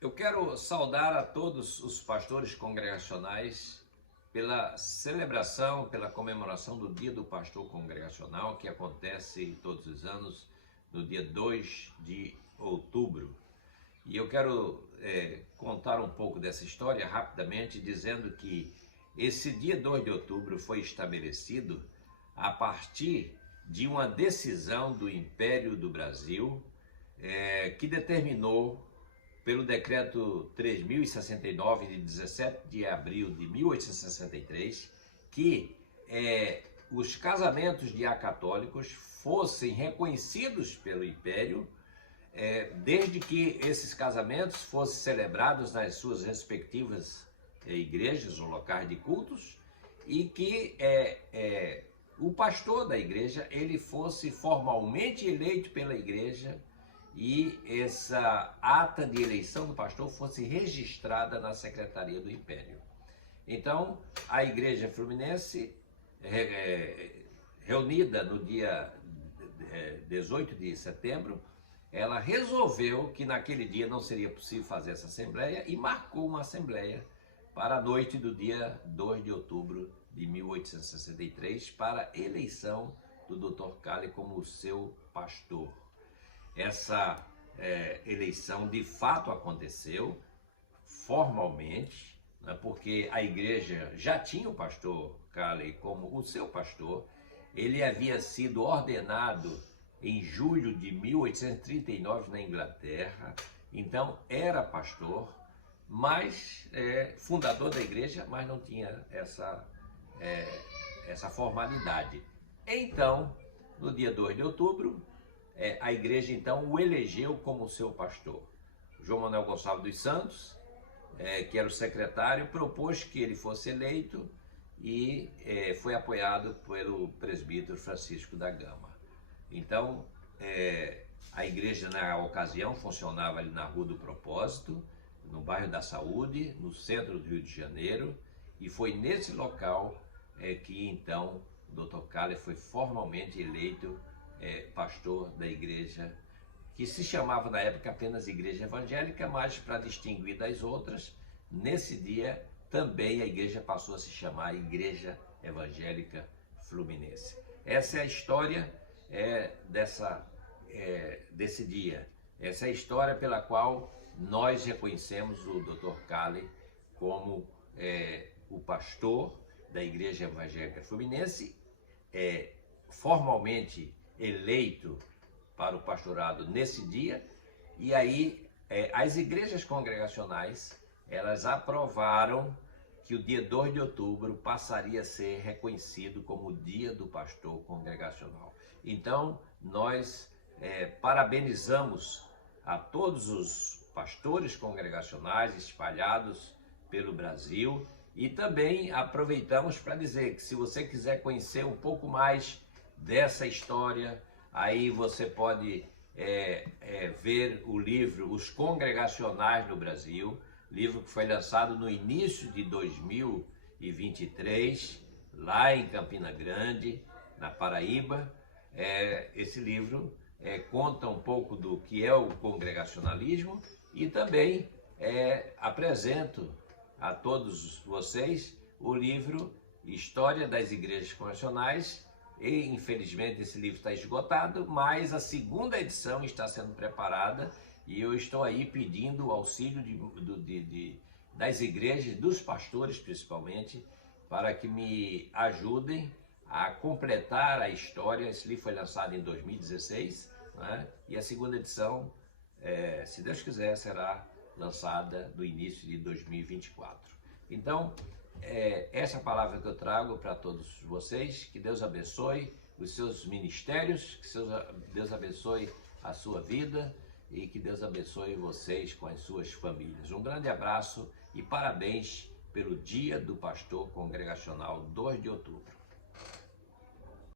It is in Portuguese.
Eu quero saudar a todos os pastores congregacionais pela celebração, pela comemoração do Dia do Pastor Congregacional, que acontece todos os anos no dia 2 de outubro. E eu quero contar um pouco dessa história rapidamente, dizendo que esse dia 2 de outubro foi estabelecido a partir de uma decisão do Império do Brasil, que determinou, pelo decreto 3069 de 17 de abril de 1863, que os casamentos de acatólicos fossem reconhecidos pelo Império, desde que esses casamentos fossem celebrados nas suas respectivas igrejas ou locais de cultos, e que o pastor da igreja ele fosse formalmente eleito pela igreja, e essa ata de eleição do pastor fosse registrada na Secretaria do Império. Então, a Igreja Fluminense, reunida no dia 18 de setembro, ela resolveu que naquele dia não seria possível fazer essa assembleia e marcou uma assembleia para a noite do dia 2 de outubro de 1863 para a eleição do Dr. Cali como o seu pastor. Essa eleição de fato aconteceu formalmente, né, porque a igreja já tinha o pastor Cali como o seu pastor. Ele havia sido ordenado em julho de 1839 na Inglaterra, então era pastor, mas fundador da igreja, mas não tinha essa formalidade. Então, no dia 2 de outubro, a igreja então o elegeu como seu pastor. João Manuel Gonçalves dos Santos, que era o secretário, propôs que ele fosse eleito e foi apoiado pelo presbítero Francisco da Gama. Então, a igreja na ocasião funcionava ali na Rua do Propósito, no bairro da Saúde, no centro do Rio de Janeiro, e foi nesse local que então o Dr. Cali foi formalmente eleito pastor da igreja, que se chamava na época apenas Igreja Evangélica, mas para distinguir das outras, nesse dia também a igreja passou a se chamar Igreja Evangélica Fluminense. Essa é a história desse dia. Essa é a história pela qual nós reconhecemos o Dr. Cali como o pastor da Igreja Evangélica Fluminense, formalmente eleito para o pastorado nesse dia. E aí as igrejas congregacionais, elas aprovaram que o dia 2 de outubro passaria a ser reconhecido como o dia do pastor congregacional. Então, nós parabenizamos a todos os pastores congregacionais espalhados pelo Brasil, e também aproveitamos para dizer que se você quiser conhecer um pouco mais dessa história, aí você pode ver o livro Os Congregacionais no Brasil, livro que foi lançado no início de 2023, lá em Campina Grande, na Paraíba. Esse livro conta um pouco do que é o congregacionalismo, e também apresento a todos vocês o livro História das Igrejas Congregacionais. E infelizmente esse livro está esgotado, mas a segunda edição está sendo preparada, e eu estou aí pedindo o auxílio das igrejas, dos pastores principalmente, para que me ajudem a completar a história. Esse livro foi lançado em 2016, né? E a segunda edição, se Deus quiser, será lançada no início de 2024. Então, essa é a palavra que eu trago para todos vocês. Que Deus abençoe os seus ministérios, que Deus abençoe a sua vida, e que Deus abençoe vocês com as suas famílias. Um grande abraço e parabéns pelo Dia do Pastor Congregacional 2 de outubro.